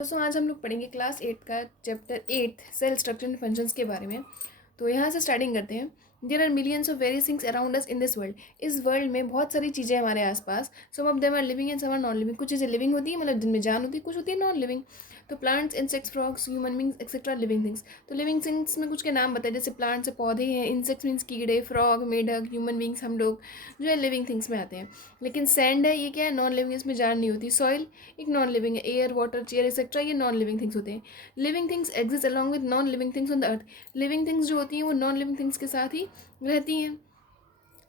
दोस्तों आज हम लोग पढ़ेंगे क्लास 8 का chapter 8 cell structure and functions के बारे में। तो यहाँ से स्टार्टिंग करते हैं। There are millions of various things around us in this world. इस वर्ल्ड में बहुत सारी चीज़ें हमारे आसपास। Some of them are living and some are non living. कुछ चीज़ें लिविंग होती है, मतलब जिनमें जान होती है, कुछ होती है नॉन लिविंग। तो plants, insects, frogs, human beings etcetera living things. तो लिविंग थिंग्स में कुछ के नाम बताए, जैसे प्लांट्स से पौधे हैं, इंसेक्ट्स मीन्स कीड़े, फ्रॉग, मेढक, ह्यूमन बींग्स हम लोग जो है लिविंग थिंग्स में आते हैं। लेकिन सैंड है, ये क्या है, नॉन लिविंग, इसमें जान नहीं होती। सॉइल एक नॉन लिविंग है। एयर, वाटर, चेयर एक्सेट्रा ये नॉन लिविंग थिंग्स होते हैं। Living things exist along with non living things on the earth. Living things जो होती हैं वो नॉन लिविंग थिंग्स के साथ ही रहती हैं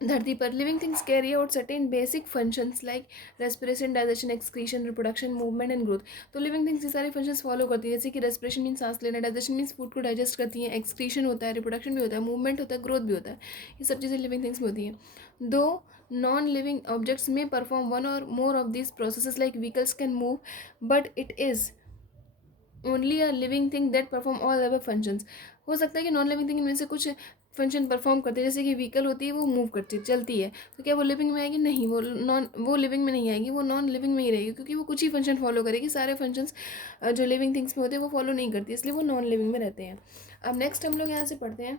धरती पर। Living things carry out certain basic functions like respiration, digestion, excretion, reproduction, movement and growth. तो लिविंग थिंग्स ये सारे फंक्शंस फॉलो करती है, जैसे कि रेस्पिरेशन मीन सांस लेना, डाइजेशन मीन्स फूड को डाइजेस्ट करती हैं, एक्सक्रीशन होता है, रिप्रोडक्शन भी होता है, मूवमेंट होता है, ग्रोथ भी होता है। ये सब चीज़ें लिविंग थिंग्स में होती हैं। दो नॉन लिविंग ऑब्जेक्ट्स में परफॉर्म वन और more of these processes like vehicles can move, but it is only a living thing that perform all other functions. हो सकता है कि नॉन लिविंग थिंग इनमें से कुछ फंक्शन परफॉर्म करते हैं, जैसे कि व्हीकल होती है वो मूव करती है, चलती है, तो क्या वो लिविंग में आएगी? नहीं, वो लिविंग में नहीं आएगी, वो नॉन लिविंग में ही रहेगी, क्योंकि वो कुछ ही फंक्शन फॉलो करेगी। सारे फंक्शंस जो लिविंग थिंग्स में होते हैं वो फॉलो नहीं करती, इसलिए वो नॉन लिविंग में रहते हैं। अब नेक्स्ट हम लोग यहाँ से पढ़ते हैं।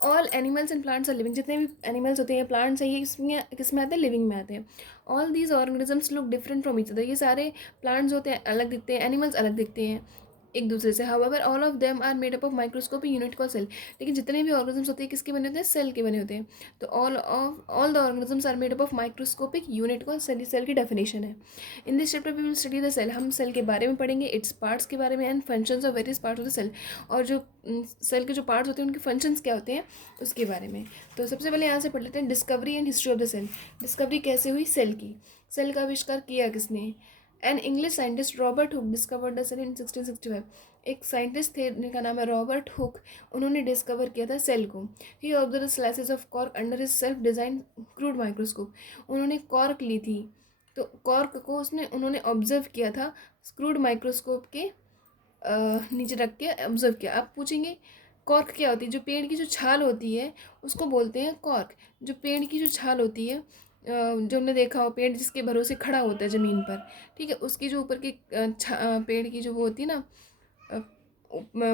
All animals and plants are living. जितने भी एनिमल्स होते हैं, प्लांट्स हैं, ये किस में आते हैं? लिविंग में आते हैं। All these organisms look different from each other. ये सारे प्लांट्स होते हैं अलग दिखते हैं, एनिमल्स अलग दिखते हैं एक दूसरे से। However all of them are made up of microscopic unit called cell. लेकिन जितने भी ऑर्गेनिजम्स होते हैं किसके बने होते हैं? सेल के बने होते हैं। तो all the organisms are made up of microscopic unit called cell. Cell की डेफिनेशन है। In this chapter we will study the cell. हम सेल के बारे में पढ़ेंगे, इट्स पार्ट्स के बारे में, and functions of various parts of the cell. और जो सेल के जो पार्ट्स होते हैं उनके फंक्शंस क्या होते हैं उसके बारे में। तो सबसे पहले यहाँ से पढ़ लेते हैं discovery and history of the cell. Discovery कैसे हुई सेल की? सेल का आविष्कार किया किसने? An English scientist Robert Hooke discovered the cell in 1665। एक साइंटिस्ट थे जिनका नाम है रॉबर्ट हुक, उन्होंने डिस्कवर किया था सेल को। He observe slices of cork under his self design crude microscope. उन्होंने कॉर्क ली थी, तो कॉर्क को उसने उन्होंने ऑब्जर्व किया था क्रूड माइक्रोस्कोप के नीचे रख के ऑब्जर्व किया। आप पूछेंगे कॉर्क क्या होती है? जो पेड़ की जो छाल होती है उसको बोलते हैं कॉर्क। जो पेड़ की जो छाल होती है, जो हमने देखा हो, पेड़ जिसके भरोसे खड़ा होता है ज़मीन पर, ठीक है, उसकी जो ऊपर की पेड़ की जो वो होती है ना,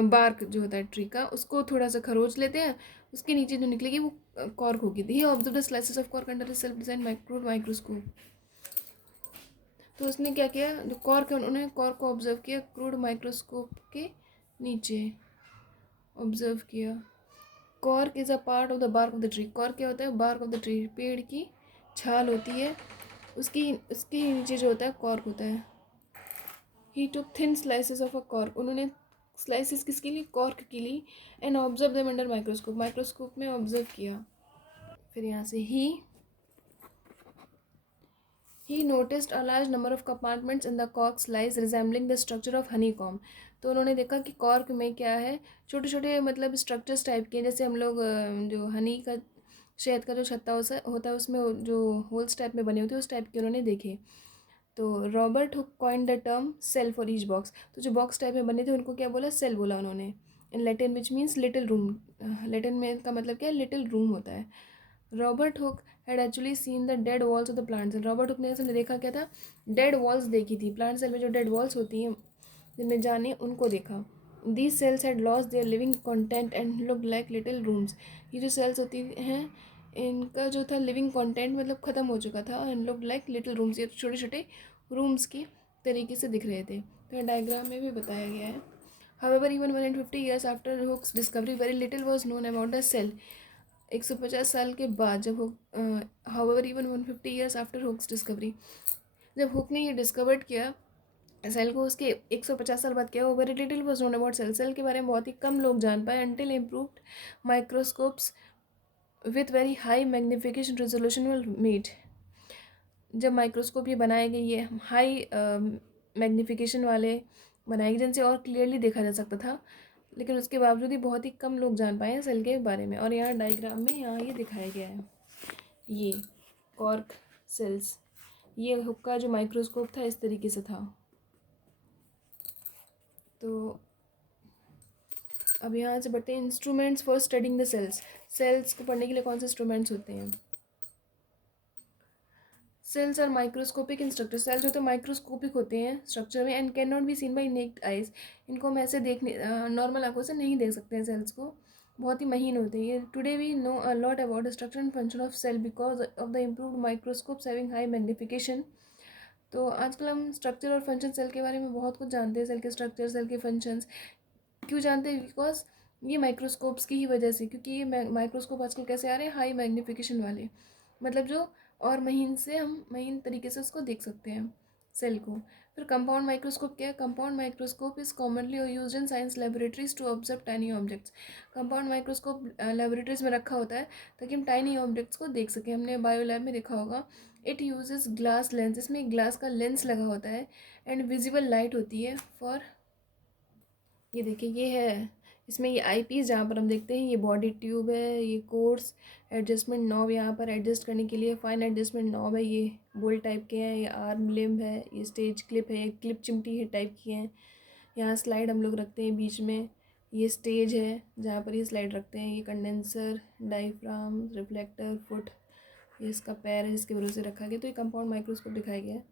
बार्क जो होता है ट्री का, उसको थोड़ा सा खरोच लेते हैं, उसके नीचे जो निकलेगी वो कॉर्क होगी। He observe the slices of cork under self design microscope. तो उसने क्या किया, जो कॉर्क है उन्होंने कॉर्क को ऑब्जर्व किया क्रूड माइक्रोस्कोप के नीचे ऑब्जर्व किया। Cork is a part of the bark of the tree. Cork क्या होता है? बार्क ऑफ द ट्री, पेड़ की छाल होती है, उसकी उसके नीचे जो होता है कॉर्क होता है। He took thin slices of a cork. उन्होंने स्लाइसेस किसके लिए? कॉर्क के लिए। And observe them under microscope. Microscope में ऑब्जर्व किया। फिर यहाँ से He noticed a large number of compartments in the cork slice resembling the structure of honeycomb. तो उन्होंने देखा कि कॉर्क में क्या है, छोटे छोटे मतलब स्ट्रक्चर्स टाइप के, जैसे हम लोग जो हनी का, शहद का जो छत्ता होता है उसमें जो होल्स टाइप में बने होते हैं उस टाइप के उन्होंने देखे। तो Robert Hooke coined the term cell for each box. तो जो बॉक्स टाइप में बने थे उनको क्या बोला? सेल बोला उन्होंने। In Latin which means little room. Latin में का मतलब क्या है? लिटिल रूम होता है। Robert Hooke had actually seen the dead walls of the plant cell. Robert Hooke ने असल में देखा क्या था? डेड वॉल्स देखी थी। प्लांट सेल में जो डेड वॉल्स होती हैं जिनमें जाने, उनको देखा। These cells had lost their living content and look like little rooms. ये जो सेल्स होती हैं इनका जो था लिविंग कंटेंट मतलब ख़त्म हो चुका था, and look like little rooms, ये छोटे छोटे रूम्स की तरीके से दिख रहे थे। तो डायग्राम में भी बताया गया है। However, even 150 years after Hooke's discovery, very little was known about the cell. 150 साल के बाद जब however even 150 years after Hooke's discovery, जब हुक ने ये डिस्कवर्ड किया सेल को, उसके 150 साल बाद क्या हुआ? Very little was known about cell. Cell के बारे में बहुत ही कम लोग जान पाए। Until improved microscopes with very high magnification resolution were made. जब माइक्रोस्कोप ये बनाए गए, ये हाई मैग्निफिकेशन वाले बनाए गए जिनसे और क्लियरली देखा जा सकता था, लेकिन उसके बावजूद ही बहुत ही कम लोग जान पाए हैं सेल के बारे में। और यहाँ डायग्राम में यहाँ ये दिखाया गया है, ये कॉर्क सेल्स, ये हुक का जो माइक्रोस्कोप था इस तरीके से था। तो अब यहाँ से बढ़ते हैं instruments for studying the cells. Cells को पढ़ने के लिए कौन से इंस्ट्रूमेंट्स होते हैं? Cells are microscopic in structure, cells जो तो माइक्रोस्कोपिक होते हैं स्ट्रक्चर में, and can not be seen by naked eyes, इनको हम ऐसे देखने नॉर्मल आंखों से नहीं देख सकते हैं सेल्स को, बहुत ही महीन होते हैं ये। Today we know a lot about the structure and function of cell because of the improved microscopes having high magnification. तो आजकल हम स्ट्रक्चर और फंक्शन सेल के बारे में बहुत कुछ जानते हैं, सेल के स्ट्रक्चर, सेल के फंक्शंस। क्यों जानते हैं? बिकॉज ये माइक्रोस्कोप्स की ही वजह से, क्योंकि ये माइक्रोस्कोप आजकल कैसे आ रहे हैं, हाई मैग्निफिकेशन वाले, मतलब जो और महीन से हम महीन तरीके से उसको देख सकते हैं सेल को। फिर कंपाउंड माइक्रोस्कोप क्या है? Compound microscope is commonly use in science laboratories to observe tiny objects. Compound microscope laboratories में रखा होता है ताकि हम टाइनी ऑब्जेक्ट्स को देख सकें। हमने बायो लैब में देखा होगा। इट यूजेस ग्लास लेंस, इसमें एक ग्लास का लेंस लगा होता है, एंड विजिबल लाइट होती है फॉर, ये देखिए ये है, इसमें ये आई पीस जहाँ पर हम देखते हैं, ये बॉडी ट्यूब है, ये कोर्स एडजस्टमेंट नॉब यहाँ पर एडजस्ट करने के लिए, फाइन एडजस्टमेंट नॉब है, ये बोल्ट टाइप के हैं, ये आर्म लिम्ब है, ये स्टेज क्लिप है, ये क्लिप चिमटी है टाइप की हैं। यहाँ स्लाइड हम लोग रखते हैं बीच में, ये स्टेज है जहाँ पर ये स्लाइड रखते हैं, ये कंडेंसर, डायफ्राम, रिफ्लेक्टर, फुट, ये इसका पैर है जिसके भरोसे रखा गया। तो ये कंपाउंड माइक्रोस्कोप दिखाया गया है।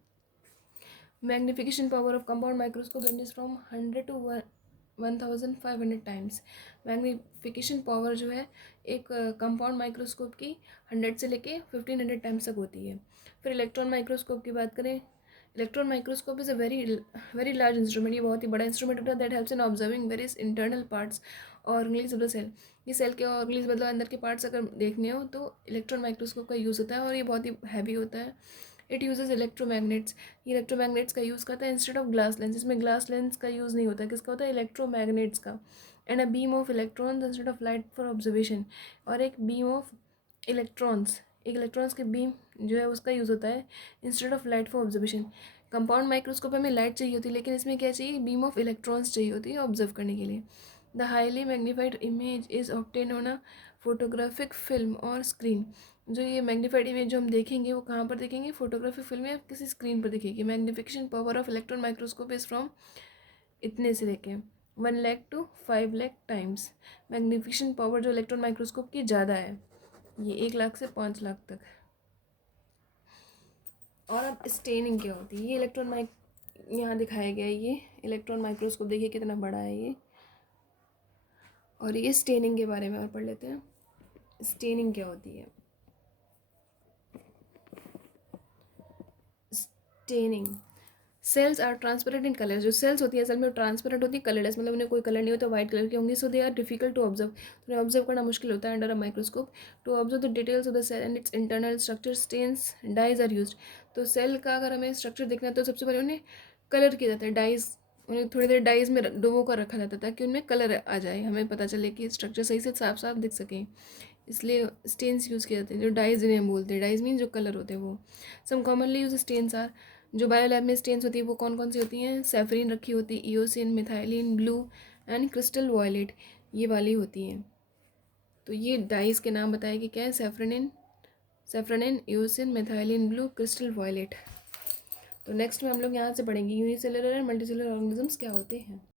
Magnification power of compound microscope ranges from 100 to 1500 times. Magnification power जो है एक कंपाउंड माइक्रोस्कोप की 100 से लेके 1500 टाइम्स तक होती है। फिर इलेक्ट्रॉन माइक्रोस्कोप की बात करें, electron microscope is a very large instrument, ये बहुत ही बड़ा इंस्ट्रूमेंट होता है that helps in observing various internal parts organelles of the cell. ये सेल के ऑर्गेनिज मतलब अंदर के पार्ट्स अगर देखने हो तो इलेक्ट्रॉन माइक्रोस्कोप का यूज़ होता है, और ये बहुत ही हैवी होता है। इट यूजेज इलेक्ट्रोमैग्नेट्स, ये इलेक्ट्रोमैग्नेट्स का यूज़ करता है इंस्टेड ऑफ ग्लास लेंस, इसमें ग्लास लेंस का यूज़ नहीं होता, किसका होता है? इलेक्ट्रोमैग्नेट्स का। And a beam of electrons instead of light for observation, और एक बीम ऑफ इलेक्ट्रॉन्स, एक इलेक्ट्रॉन्स के बीम जो है उसका यूज़ होता है instead of light for observation. Compound microscope में लाइट चाहिए होती है, लेकिन इसमें क्या चाहिए? बीम ऑफ इलेक्ट्रॉन्स चाहिए होती है ऑब्जर्व करने के लिए। The highly magnified image is obtain on a photographic film और स्क्रीन। जो ये मैग्नीफाइड इमेज जो हम देखेंगे वो कहाँ पर देखेंगे? फोटोग्राफी फिल्म या किसी स्क्रीन पर दिखेगी। Magnification power of electron microscope is from इतने से लेके 1 lakh to 5 lakh times. Magnification power जो इलेक्ट्रॉन माइक्रोस्कोप की ज़्यादा है, ये 1 लाख से 5 लाख तक। और अब स्टेनिंग क्या होती है? ये इलेक्ट्रॉन माइक यहाँ दिखाया गया है, ये इलेक्ट्रॉन माइक्रोस्कोप देखिए कितना बड़ा है ये। और ये स्टेनिंग के बारे में और पढ़ लेते हैं। स्टेनिंग क्या होती है? Staining, cells are transparent in colour, जो सेल्स होती है असल में ट्रांसपेरेंट होती है, कलरलेस, मतलब उन्हें कोई कलर नहीं होता, वाइट कलर के होंगे। So they are difficult to observe, तो उन्हें ऑब्जर्व करना मुश्किल होता है under a microscope. To observe the details of the cell and its internal structure, stains dyes are used. तो सेल का अगर हमें स्ट्रक्चर देखना है तो सबसे पहले उन्हें कलर किया जाता है, डाइज, उन्हें थोड़ी देर डाइज में डुबो कर रखा जाता है ताकि उनमें कलर आ जाए, हमें पता चले कि स्ट्रक्चर सही से साफ साफ दिख सकें, इसलिए स्टेन्स यूज़ किए जाते हैं। जो डाइज इन्हें हम बोलते हैं, डाइज मीन जो कलर होते हैं वो। सम कॉमनली यूज स्टेन्स आर, जो बायो लैब में स्टेन्स होती है वो कौन कौन सी होती हैं? सेफरीन रखी होती है, eosin, methylene blue and crystal violet, ये वाली होती हैं। तो ये डाइज के नाम बताए कि क्या है? Safranin, eosin, methylene blue, crystal violet. तो नेक्स्ट में हम लोग यहाँ से पढ़ेंगे यूनिसेलुलर एंड मल्टीसेलुलर ऑर्गेनिजम्स क्या होते हैं।